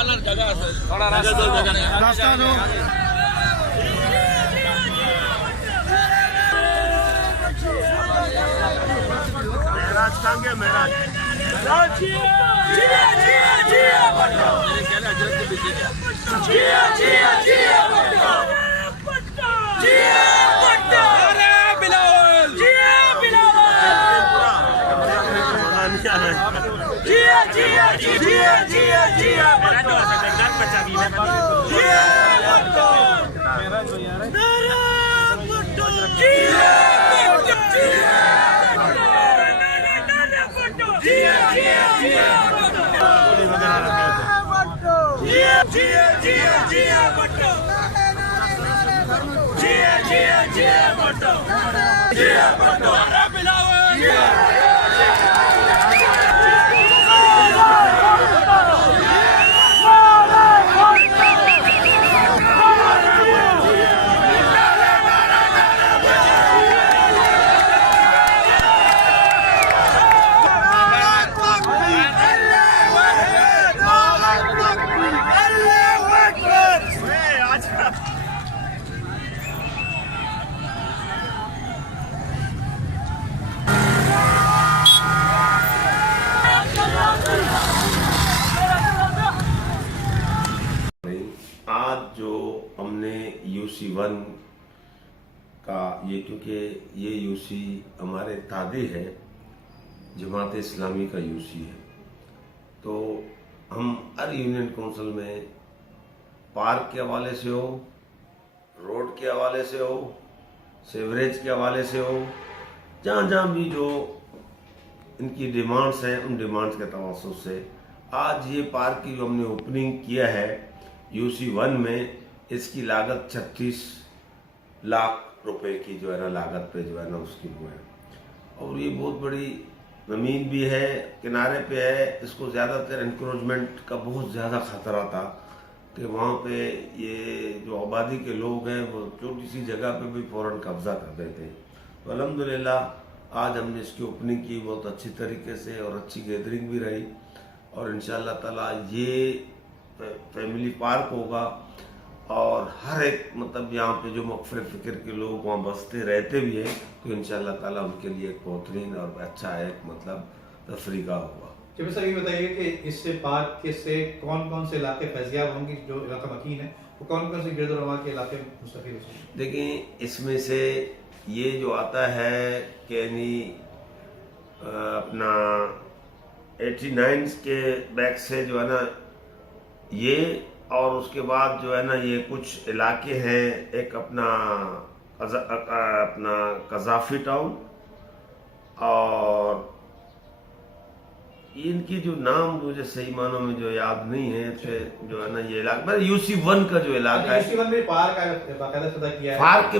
जगह रास्ता दो। आज जो हमने UC1 का ये, क्योंकि ये UC हमारे तादी है, जमात इस्लामी का UC है, तो हम हर यूनियन काउंसिल में पार्क के हवाले से हो, रोड के हवाले से हो, सीवरेज के हवाले से हो, जहाँ जहाँ भी जो इनकी डिमांड्स हैं उन डिमांड्स के तवज्जुह से आज ये पार्क की जो हमने ओपनिंग किया है UC1 में, इसकी लागत 36 लाख रुपए की जो है ना लागत पे जो है ना उसकी वो है। और ये बहुत बड़ी ज़मीन भी है, किनारे पे है। इसको ज़्यादातर इंक्रोचमेंट का बहुत ज़्यादा खतरा था कि वहाँ पे ये जो आबादी के लोग हैं वो छोटी सी जगह पे भी फ़ौरन कब्जा कर देते हैं। तो अल्हम्दुलिल्लाह आज हमने इसकी ओपनिंग की बहुत अच्छी तरीके से और अच्छी गैदरिंग भी रही, और इंशाअल्लाह ताला ये फैमिली पार्क होगा और हर एक मतलब यहाँ पे जो मग़फ़िरत फ़िक्र के लोग वहाँ बसते रहते भी हैं तो इंशाअल्लाह ताला उनके लिए एक बेहतरीन और अच्छा एक मतलब तफरीका होगा। जब सर ये बताइए कि इससे पार्क के से कौन कौन से इलाके फैज़ियाब होंगे, जो इलाका मकीन है वो कौन कौन से गिरद रवा के इलाके मुस्तफ़ीद होंगे? देखिए, इसमें से ये जो आता है कि अपना 89 के बैक से जो है ना ये, और उसके बाद जो है ना ये कुछ इलाके हैं, एक अपना कज़ाफ़ी टाउन, और इनकी जो नाम मुझे सही मानों में जो याद नहीं है, जो है ना ये इलाका UC1 का जो इलाका है, UC1 में पार्क बाकायदा किया है। पार्क